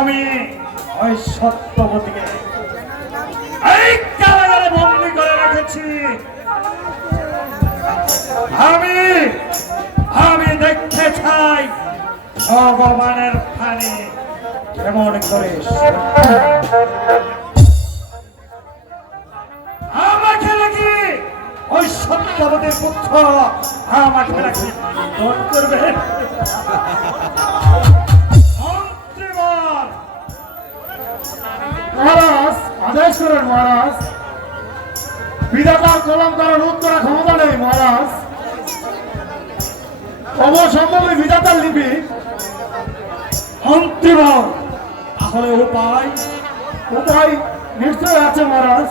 আমি ওই সত্যবতীকে বন্দি করে রেখেছি। আমি আমি দেখতে চাই ভগবানের ফানে কেমন করে আমাকে নাকি ওই সত্যবতীর পুত্র আমাকে নাকি দন করবে। মহারাজ আদেশ করেন মহারাজ। বিধাতার কলম করার করার ক্ষমতা নেই, মহারাজ। অবসম্ভবী বিধাতার লিপি অন্তিম। তাহলে উপায় উপায় নিশ্চয় আছে, মহারাজ।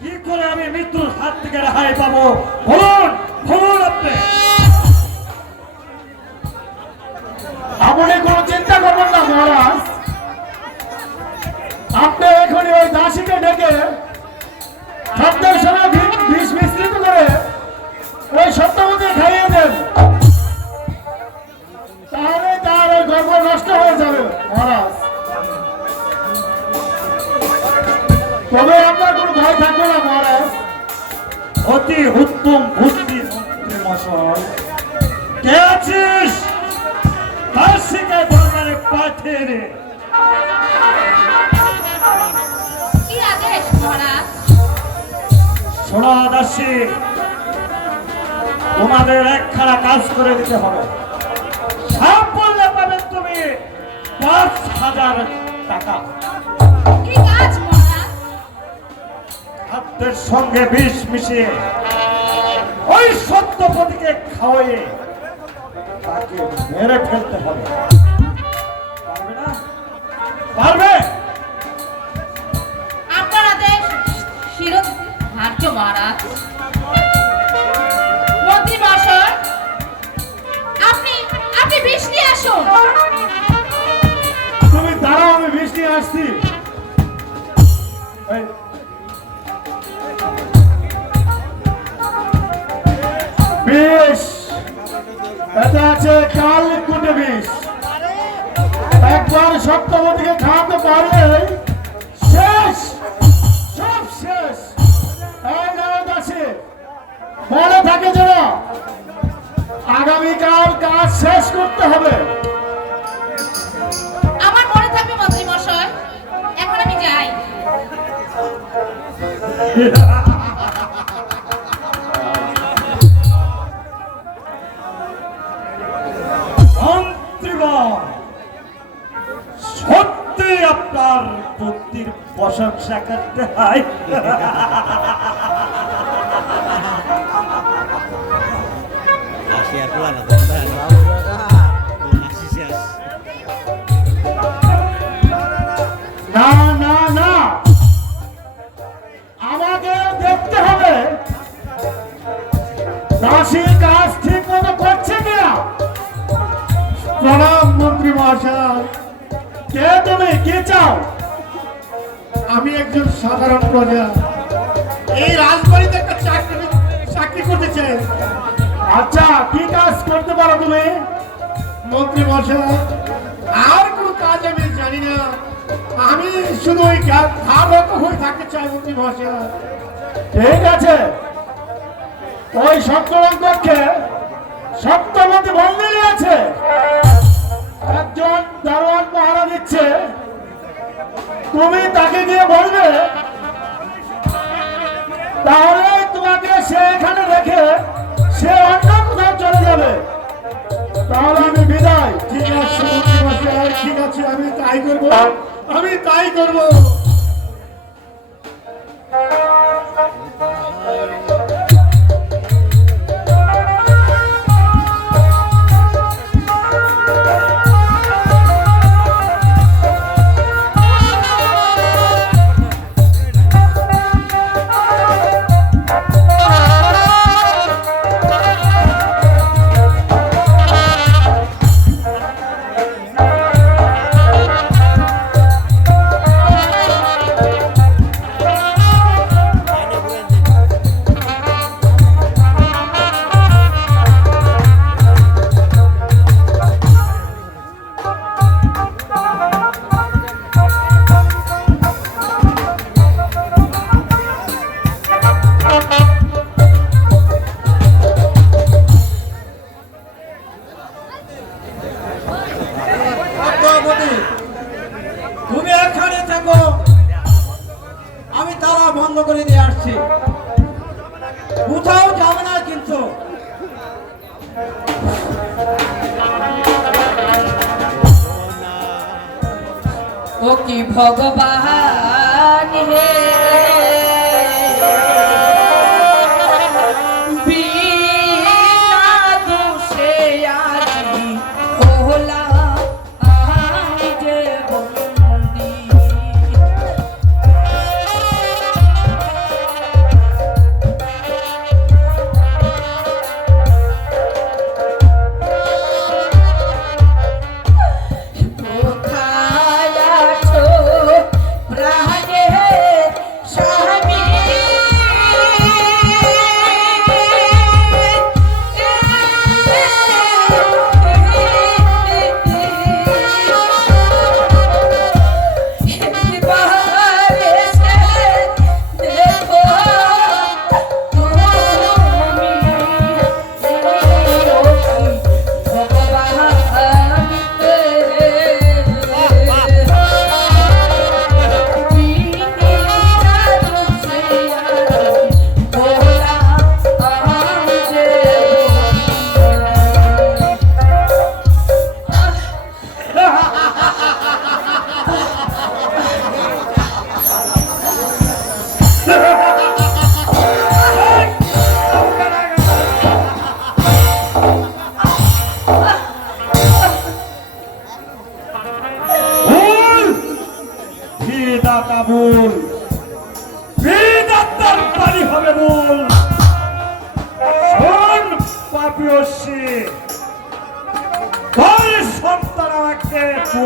কি করে আমি মৃত্যুর হাত থেকে রেহাই পাবো? বলুন বলুন আপনি। আপনি কোনো চিন্তা করবেন না, মহারাজ। আপনি এখনই ওই দাসীকে ডেকে খাদ্যের সময় বিষ মিশ্রিত করে ওই সত্যবতী খাইয়ে দেন। তাহলে তার ওই গর্ব নষ্ট হয়ে যাবে, মহারাজ। তবে আপনার কোনো ভয় থাকবে না, মহারাজ। অতি উত্তম বুদ্ধি মশাই। কে আছিস? দাসী তোমাদের একখানা কাজ করে দিতে হবে। সাফল্য পাবে তুমি পাঁচ হাজার টাকা। খাদ্যের সঙ্গে বিষ মিশিয়ে ওই সত্যপতিকে খাওয়াইয়ে তাকে মেরে ফেলতে হবে। পারবে না? পারবে? মহারাজ মন্ত্রী মহাশয় আপনি আপনি বৃষ্টি আসুন। তুমি দাঁড়াও, আমি বৃষ্টি আসছি। বিষ এটা আছে একবার সপ্তমতিকে খাওয়াতে পারলে শেষ করতে হবে। আমার মনে থাকবে মন্ত্রী মহাশয় এখন আমি যাই। সত্যি আপনার বুদ্ধির প্রশংসা করতে হয়। দাসী কাজ ঠিক মতো করছে কিনা? প্রণাম মন্ত্রী মহাশয়। কে তুমি? কে চাও? আমি একজন সাধারণ প্রজা। এই রাজবাড়িতে একটা চাকরি চাকরি করতে চাই। আচ্ছা কি কাজ করতে পারো তুমি? মন্ত্রী মশাই আর কোনো কাজ আমি জানি না। আমি শুধু ওই ধার রক্ষক হয়ে থাকতে চাই, মন্ত্রী মশাই ঠিক আছে। ওই সপ্তম কক্ষে সপ্তমতে বন্দিনী আছে একজন দারোয়ান পাহারা দিচ্ছে। তুমি তাকে গিয়ে বলবে, তাহলে তোমাকে সে এখানে রেখে সে অন্য কোথাও চলে যাবে। তাহলে আমি বিদায়। ঠিক আছে ঠিক আছে, আমি তাই করব। আমি তাই করব। বন্ধ করে দিয়ে আসছে। কোথাও যাবে না কিন্তু। ও কি ভগবান হে?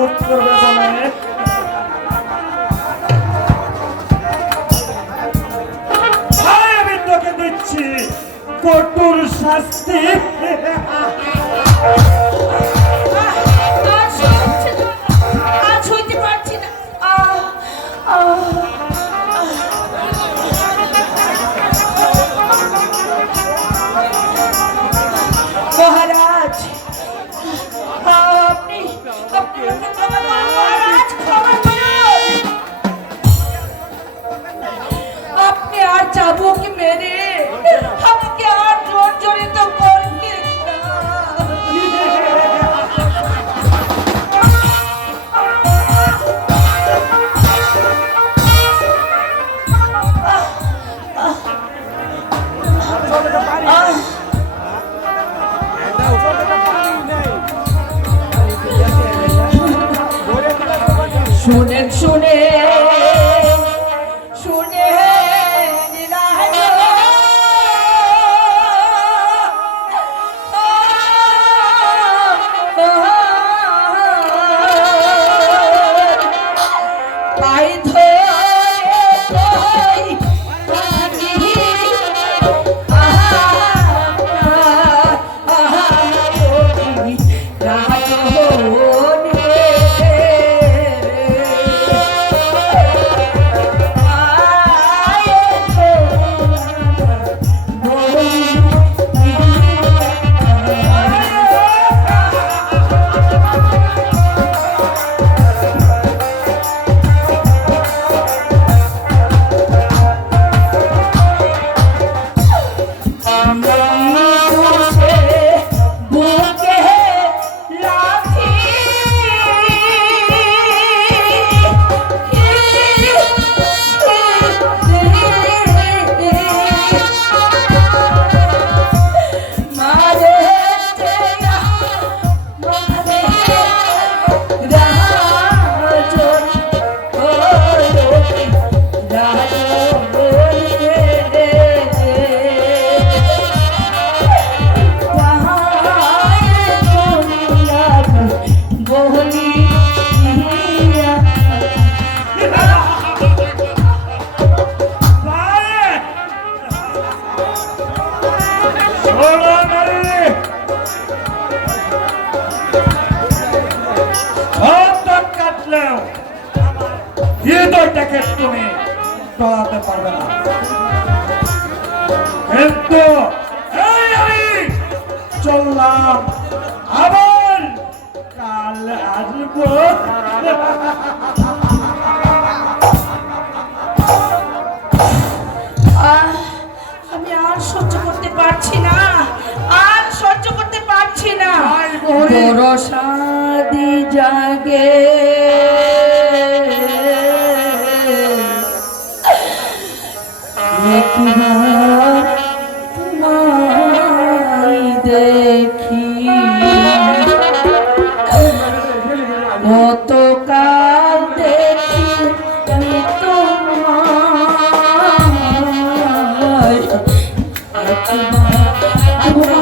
উত্তর আমি তোকে দিচ্ছি কটুর শাস্তি। আজ হইতে শুনেন শুনে বাক্য আমি চললাম আবার কাল আমি আর সহ্য করতে পারছি না আর সহ্য করতে পারছি না। বড় জাগে। I'm